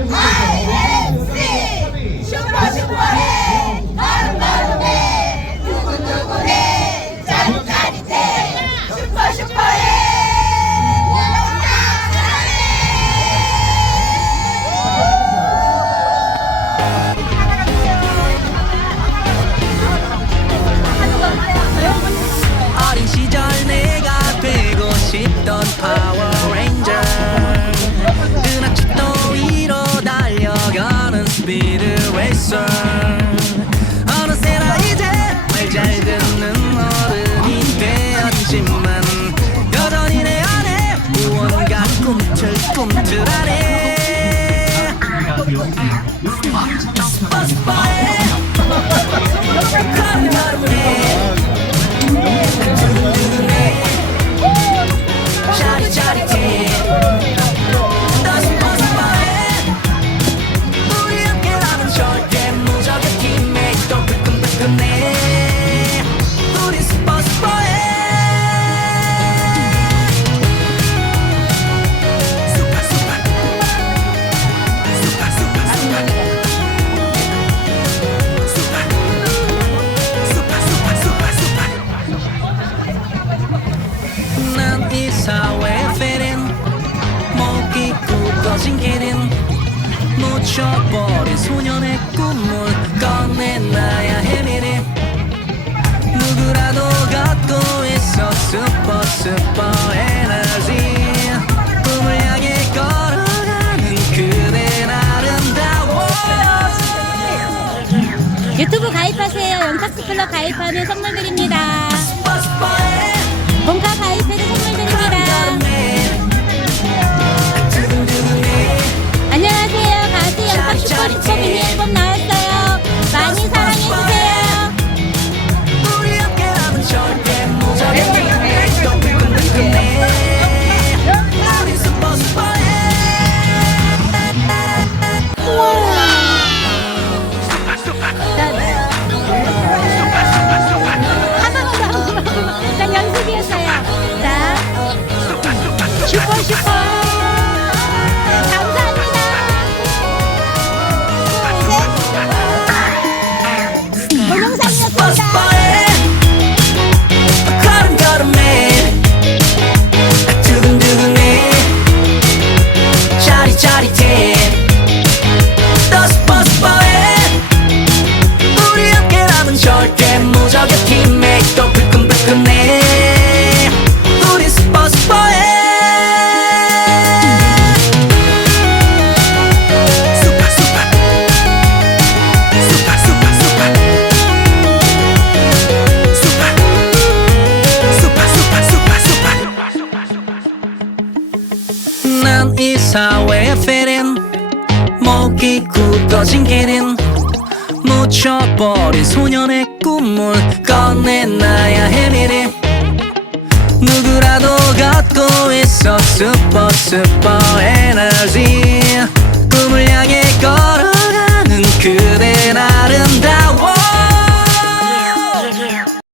Ai, ai. 꼼들하네 꺼진 길은 묻혀버린 소년의 꿈을 꺼내놔야 해미리 누구라도 갖고 있어 슈퍼 슈퍼 에너지 꿈을 향해 걸어가는 그댄 아름다워 유튜브 가입하세요. 영탁스 클럽 가입하면 선물 드립니다. 슈퍼 슈퍼 에- 본가 가입해주세요. 是什么 난 이 사회의 페린 목이 굳어진 기린 묻혀버린 소년의 꿈을 꺼내놔야 해 미리 누구라도 갖고 있어 슈퍼 슈퍼 에너지.